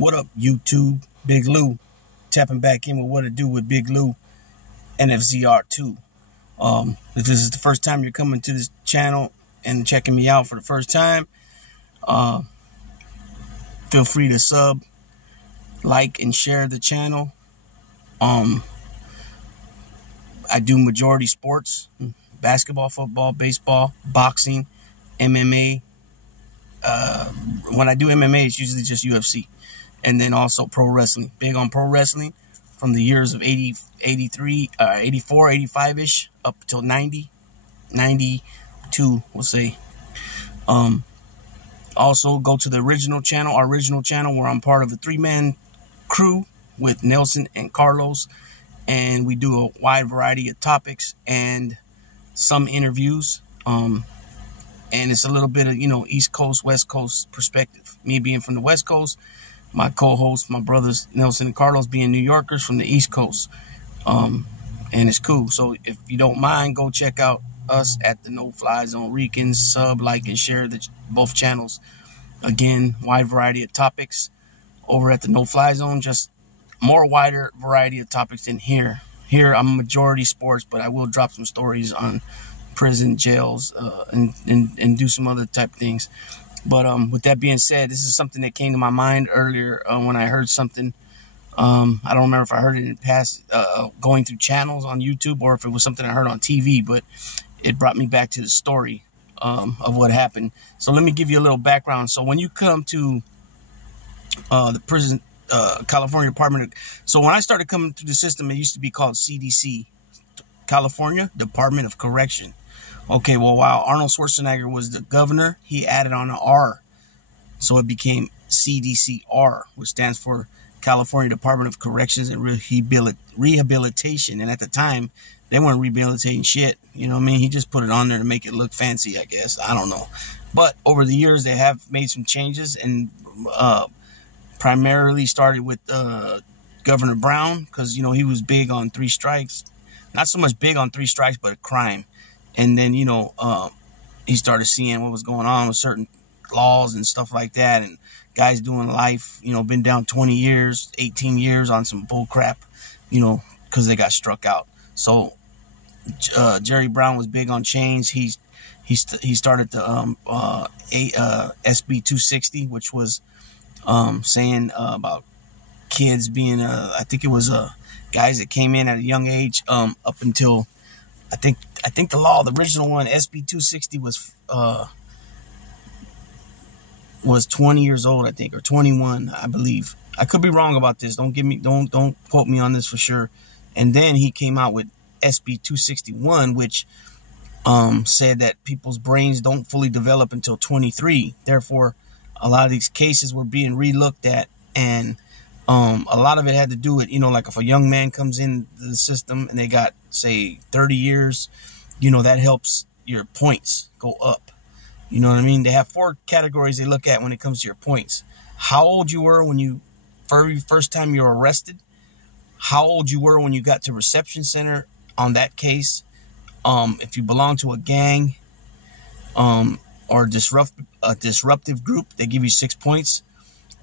What up, YouTube? Big Lou tapping back in with What to Do with Big Lou NFZR2. If this is the first time you're coming to this channel and checking me out for the first time, feel free to sub, like, and share the channel. I do majority sports: basketball, football, baseball, boxing, MMA. When I do MMA, it's usually just UFC. And then also pro wrestling. Big on pro wrestling from the years of 80, 83, 84, 85-ish up till 90, 92, we'll say. Also go to the original channel, our original channel, where I'm part of a 3-man crew with Nelson and Carlos. And we do a wide variety of topics and some interviews. And it's a little bit of, East Coast, West Coast perspective. Me being from the West Coast, my co-hosts, my brothers, Nelson and Carlos, being New Yorkers from the East Coast. And it's cool. So if you don't mind, go check out us at the No Fly Zone Recons. Sub, like, and share both channels. Again, wide variety of topics over at the No Fly Zone. Just more wider variety of topics than here. Here, I'm majority sports, but I will drop some stories on prison, jails, and do some other type of things. But with that being said, this is something that came to my mind earlier when I heard something. I don't remember if I heard it in past going through channels on YouTube or if it was something I heard on TV, but it brought me back to the story of what happened. So let me give you a little background. So when you come to the prison, California Department so when I started coming through the system, it used to be called CDC, California Department of Correction. Okay, well, while Arnold Schwarzenegger was the governor, he added on an R. So it became CDCR, which stands for California Department of Corrections and Rehabilitation. And at the time, they weren't rehabilitating shit. You know what I mean? He just put it on there to make it look fancy, I guess. I don't know. But over the years, they have made some changes and primarily started with Governor Brown because, he was big on 3 strikes. Not so much big on 3 strikes, but a crime. And then, he started seeing what was going on with certain laws and stuff like that. And guys doing life, been down 20 years, 18 years on some bull crap, because they got struck out. So Jerry Brown was big on change. He started the SB 260, which was saying about kids being, I think it was guys that came in at a young age up until, I think the law, the original one, SB 260 was 20 years old, I think, or 21, I believe. I could be wrong about this. Don't quote me on this for sure. And then he came out with SB 261, which said that people's brains don't fully develop until 23. Therefore, a lot of these cases were being relooked at, and a lot of it had to do with, like if a young man comes in the system and they got, say, 30 years, that helps your points go up. You know what I mean? They have 4 categories they look at when it comes to your points. How old you were when you, first time you were arrested, how old you were when you got to reception center on that case, if you belong to a gang, or a disruptive group, they give you 6 points.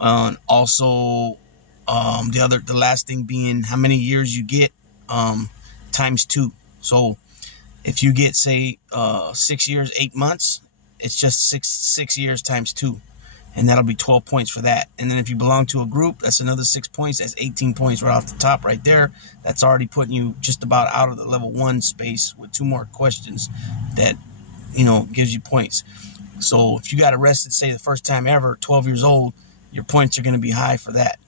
Also, the last thing being how many years you get, times 2. So if you get, say, 6 years, 8 months, it's just six years times 2. And that'll be 12 points for that. And then if you belong to a group, that's another 6 points. That's 18 points right off the top right there. That's already putting you just about out of the level 1 space with 2 more questions that, gives you points. So if you got arrested, say, the first time ever, 12 years old, your points are going to be high for that.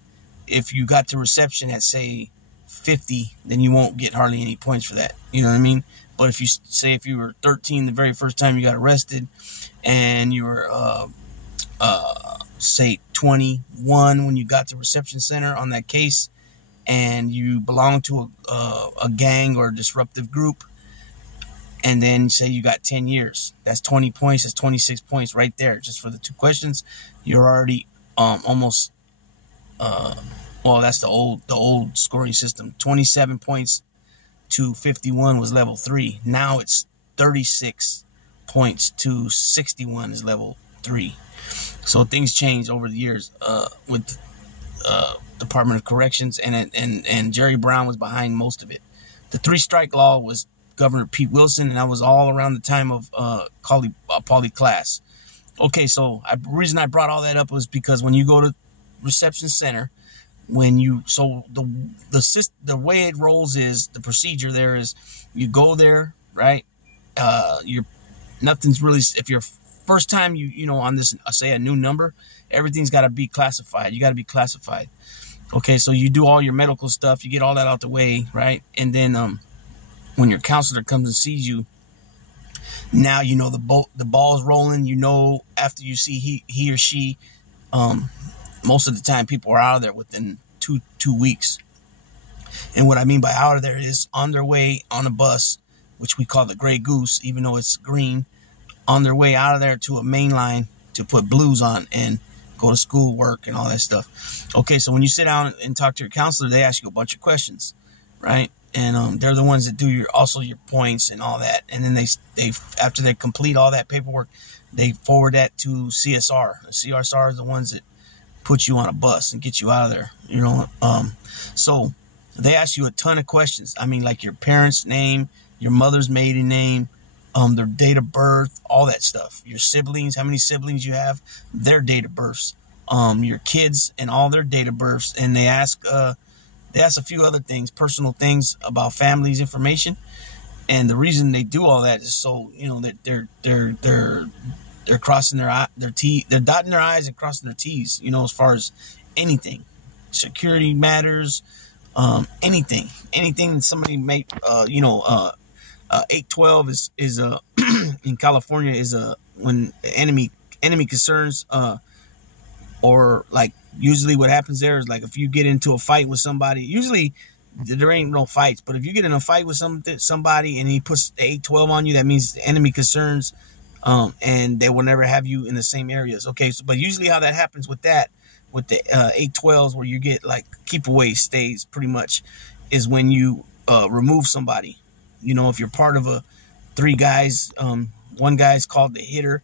If you got to reception at, say, 50, then you won't get hardly any points for that. You know what I mean? But if you say if you were 13 the very first time you got arrested, and you were say 21 when you got to reception center on that case, and you belong to a gang or a disruptive group, and then say you got 10 years, that's 20 points. That's 26 points right there just for the 2 questions. You're already almost well, that's the old scoring system. 27 points to 51 was level 3. Now it's 36 points to 61 is level 3. So things change over the years with Department of Corrections, and Jerry Brown was behind most of it. The 3-strike law was Governor Pete Wilson, and that was all around the time of Pauly Class. Okay, so the reason I brought all that up was because when you go to reception center, the way it rolls is, the procedure there is, you go there, right? Nothing's really, if you're first time on this, say a new number, everything's got to be classified. You got to be classified. Okay, so you do all your medical stuff, you get all that out the way, right? And then when your counselor comes and sees you, now the ball's rolling. After you see he or she, most of the time people are out of there within two weeks. And what I mean by out of there is on their way on a bus, which we call the Gray Goose, even though it's green, on their way out of there to a main line to put blues on and go to school, work, and all that stuff. Okay, so when you sit down and talk to your counselor, they ask you a bunch of questions, right? And they're the ones that do your points and all that. And then they after they complete all that paperwork, they forward that to CSR. The CSR is the ones that put you on a bus and get you out of there. So they ask you a ton of questions. I mean, like your parents' name, your mother's maiden name, their date of birth, all that stuff. Your siblings, how many siblings you have, their date of births, your kids and all their date of births. And they ask a few other things, personal things about families information. And the reason they do all that is so, that they're crossing their T, they're dotting their I's and crossing their T's, as far as anything, security matters, anything somebody may, 812 is in California is when enemy concerns, or like usually what happens there is, like, if you get into a fight with somebody, usually there ain't no fights, but if you get in a fight with somebody and he puts the 812 on you, that means enemy concerns, and they will never have you in the same areas. Okay, so but usually how that happens with the 812s, where you get like keep away stays pretty much, is when you remove somebody. If you're part of a 3 guys, one guy's called the hitter,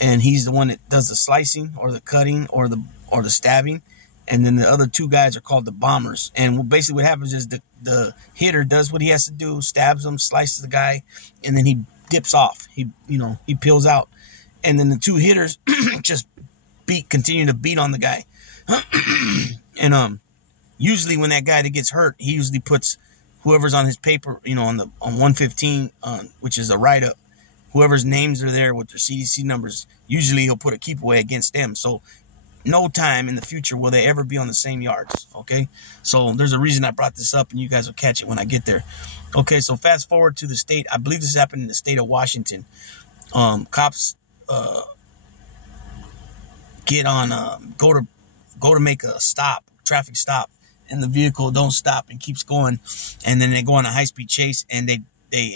and he's the one that does the slicing or the cutting or the stabbing, and then the other 2 guys are called the bombers. And basically what happens is the hitter does what he has to do, stabs him, slices the guy, and then he dips off. He peels out, and then the 2 hitters just continue to beat on the guy. And usually when that guy that gets hurt, he usually puts whoever's on his paper, on 115, which is a write-up, whoever's names are there with their CDC numbers, usually he'll put a keep away against them. So no time in the future will they ever be on the same yards. Okay, so there's a reason I brought this up, and you guys will catch it when I get there. Okay, so fast forward to the state. I believe this happened in the state of Washington. Cops get on go to make a traffic stop, and the vehicle don't stop and keeps going, and then they go on a high-speed chase, and they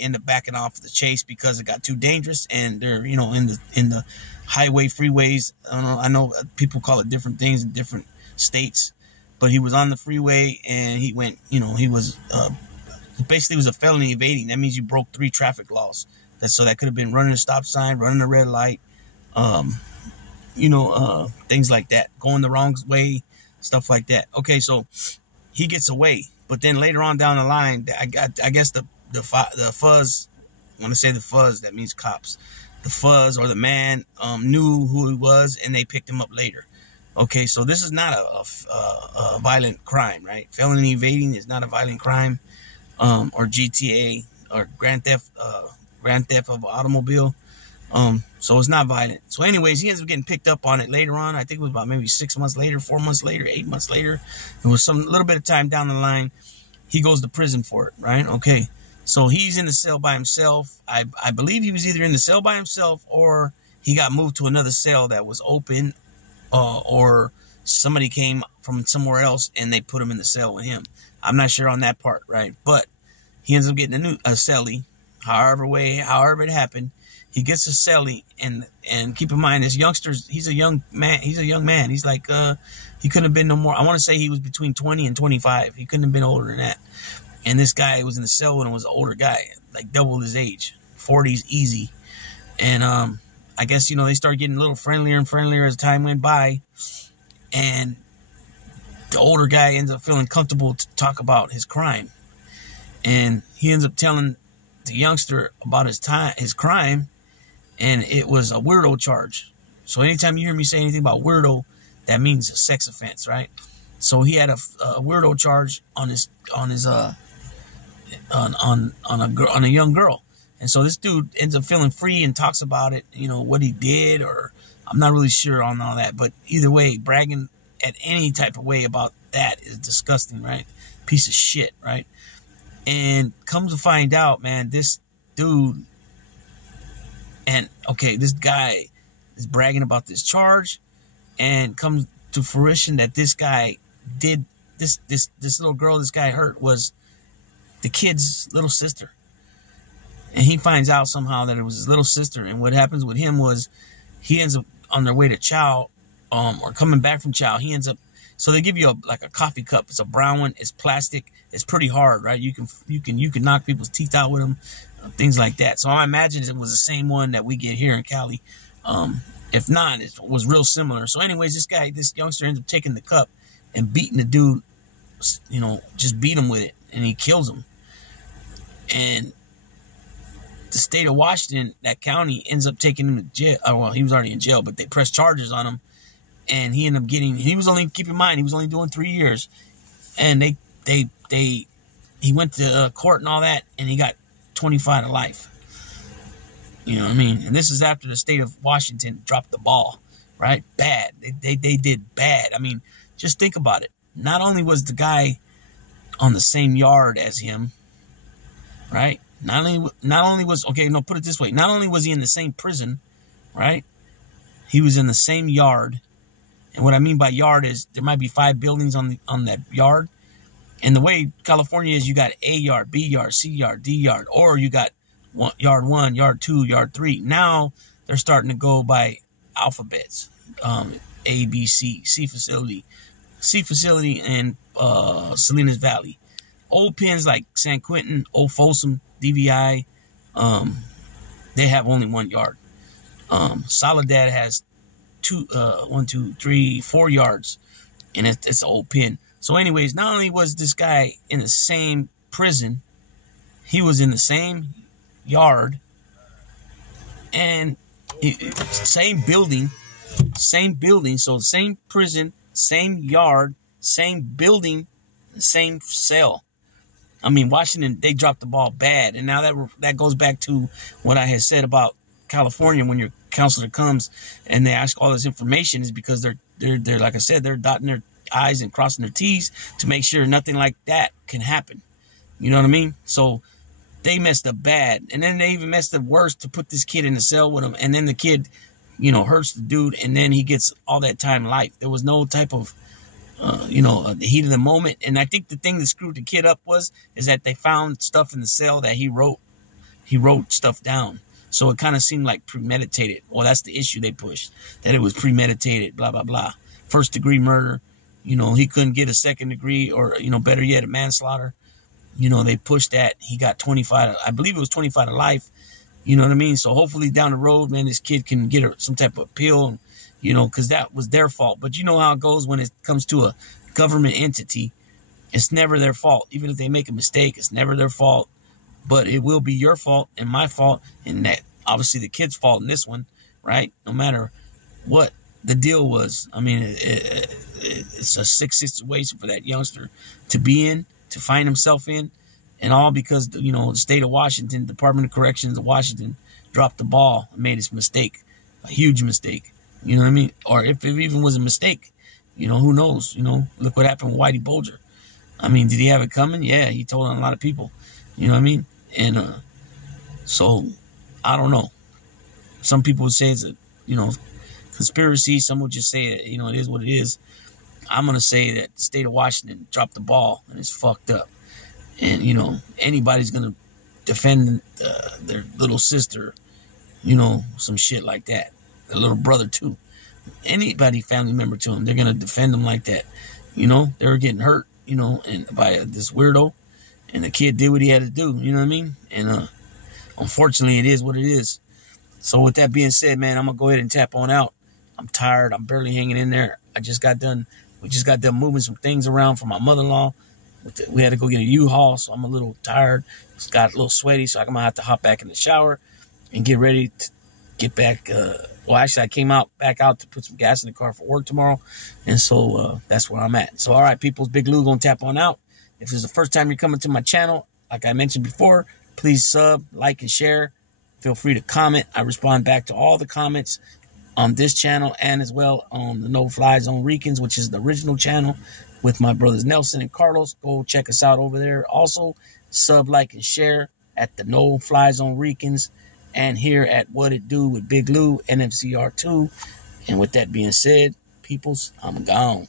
end up backing off the chase because it got too dangerous, and they're in the highway freeways. I know people call it different things in different states, but he was on the freeway, and he went, he was basically, it was a felony evading. That means you broke 3 traffic laws. So that could have been running a stop sign, running a red light, things like that, going the wrong way, stuff like that. Okay, so he gets away, but then later on down the line, I guess the fuzz, when I say the fuzz, that means cops. The fuzz or the man knew who he was, and they picked him up later. Okay, so this is not a violent crime, right? Felony evading is not a violent crime, or GTA or grand theft of automobile. So it's not violent. So anyways, he ends up getting picked up on it later on. I think it was about maybe 6 months later, 4 months later, 8 months later. It was some little bit of time down the line. He goes to prison for it, right? Okay. So he's in the cell by himself. I believe he was either in the cell by himself, or he got moved to another cell that was open, or somebody came from somewhere else and they put him in the cell with him. I'm not sure on that part, right? But he ends up getting a cellie, however it happened. He gets a cellie, and keep in mind, this youngster's, he's a young man. He's like, he couldn't have been no more. I want to say he was between 20 and 25. He couldn't have been older than that. And this guy was in the cell when it was an older guy, like double his age, 40s easy. And I guess, they started getting a little friendlier and friendlier as time went by. And the older guy ends up feeling comfortable to talk about his crime. And he ends up telling the youngster about his crime, and it was a weirdo charge. So anytime you hear me say anything about weirdo, that means a sex offense, right? So he had a weirdo charge on a young girl. And so this dude ends up feeling free and talks about it, what he did, or I'm not really sure on all that. But either way, bragging at any type of way about that is disgusting, right? Piece of shit, right? And comes to find out, man, this dude this guy is bragging about this charge, and comes to fruition that this guy did this little girl this guy hurt was the kid's little sister. And he finds out somehow that it was his little sister. And what happens with him was he ends up on their way to chow, or coming back from chow. He ends up, so they give you a coffee cup. It's a brown one. It's plastic. It's pretty hard, right? You can knock people's teeth out with them, things like that. So I imagine it was the same one that we get here in Cali. If not, it was real similar. So anyways, this youngster ends up taking the cup and beating the dude, just beat him with it, and he kills him. And the state of Washington, that county, ends up taking him to jail. Well, he was already in jail, but they pressed charges on him, and he ended up keep in mind, he was only doing 3 years, and he went to court and all that, and he got 25 to life. You know what I mean? And this is after the state of Washington dropped the ball, right? Bad. They did bad. I mean, just think about it. Not only was the guy on the same yard as him, right? Not only was put it this way. Not only was he in the same prison, right? He was in the same yard. And what I mean by yard is there might be 5 buildings on that yard. And the way California is, you got A yard, B yard, C yard, D yard, or you got yard 1, yard 2, yard 3. Now they're starting to go by alphabets. A, B, C facility, and Salinas Valley. Old pins like San Quentin, Old Folsom, DVI, they have only 1 yard. Soledad has 4 yards, and it's an old pin. So anyways, not only was this guy in the same prison, he was in the same yard, and same building, so same prison, same yard, same building, same cell. I mean, Washington, they dropped the ball bad. And now that goes back to what I had said about California. When your counselor comes and they ask all this information, is because they're like I said, they're dotting their I's and crossing their T's to make sure nothing like that can happen. You know what I mean? So they messed up bad. And then they even messed up worse to put this kid in the cell with him. And then the kid, hurts the dude, and then he gets all that time life. There was no type of the heat of the moment. And I think the thing that screwed the kid up is that they found stuff in the cell that he wrote stuff down. So it kind of seemed like premeditated. Well, that's the issue they pushed, that it was premeditated, blah, blah, blah. 1st degree murder. He couldn't get a 2nd degree, or, better yet, a manslaughter. They pushed that. He got 25, I believe it was 25 to life. You know what I mean? So hopefully down the road, man, this kid can get some type of appeal, because that was their fault. But you know how it goes when it comes to a government entity. It's never their fault. Even if they make a mistake, it's never their fault. But it will be your fault and my fault, and that obviously the kid's fault in this one, right? No matter what the deal was. I mean, it's a sick situation for that youngster to be in, to find himself in, and all because, the state of Washington, Department of Corrections of Washington, dropped the ball and made its mistake, a huge mistake. You know what I mean? Or if it even was a mistake, who knows? Look what happened with Whitey Bulger. I mean, did he have it coming? Yeah, he told on a lot of people. You know what I mean? And so, I don't know. Some people would say it's a, conspiracy. Some would just say that, it is what it is. I'm going to say that the state of Washington dropped the ball and it's fucked up. And, anybody's going to defend their little sister, some shit like that. Their little brother, too. Anybody, family member to them, they're going to defend them like that. They were getting hurt, and by this weirdo. And the kid did what he had to do, you know what I mean? And unfortunately, it is what it is. So with that being said, man, I'm going to go ahead and tap on out. I'm tired. I'm barely hanging in there. I just got done We just got done moving some things around for my mother-in-law. We had to go get a U-Haul, so I'm a little tired. Just got a little sweaty, so I'm going to have to hop back in the shower and get ready to get back. Well, actually, I came back out to put some gas in the car for work tomorrow, and so that's where I'm at. So, all right, people, Big Lou going to tap on out. If this is the first time you're coming to my channel, like I mentioned before, please sub, like, and share. Feel free to comment. I respond back to all the comments on this channel and as well on the No Fly Zone Ricans, which is the original channel with my brothers Nelson and Carlos. Go check us out over there. Also, sub, like, and share at the No Fly Zone Ricans and here at What It Do with Big Lou, NFCR2. And with that being said, peoples, I'm gone.